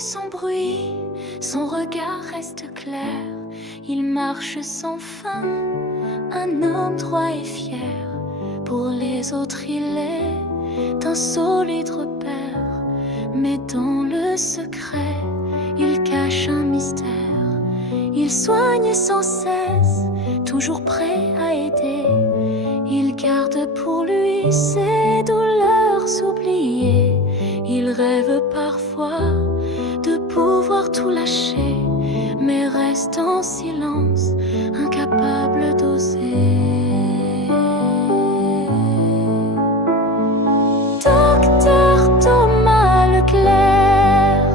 sans bruit, son regard reste clair. Il marche sans fin, un homme droit et fier. Pour les autres il est d'un solide repère, mais dans le secret il cache un mystère. Il soigne sans cesse, toujours prêt à aider. Il garde pour lui ses douleurs oubliées. Il rêve parfois de pouvoir tout lâcher, mais reste en silence, incapable d'oser. Docteur Thomas Leclerc,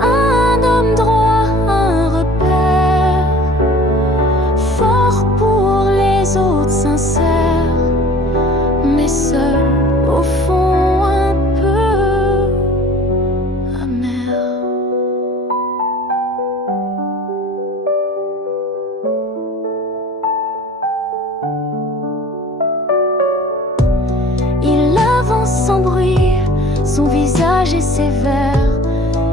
un homme droit, un repère, fort pour les autres, sincère, mais seul au fond un peu amer. Il avance sans bruit, son visage est sévère.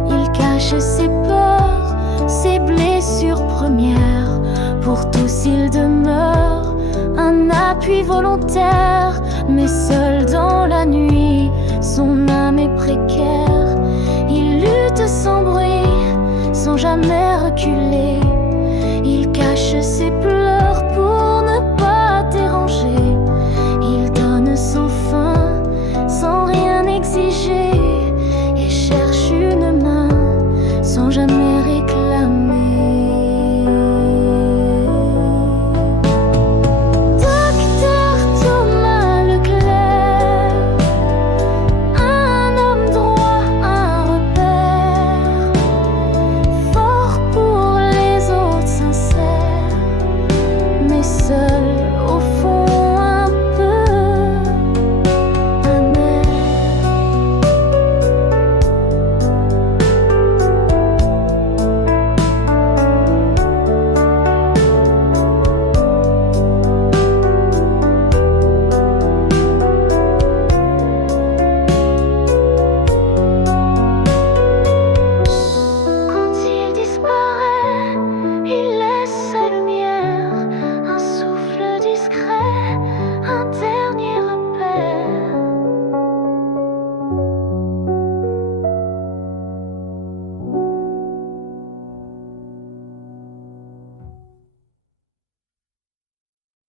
Il cache ses peurs, ses blessures premières. Pour tous il demeure un appui volontaire, mais seul dans la nuit, son âme est précaire. Il lutte sans bruit, sans jamais reculer. Il cache ses pleurs,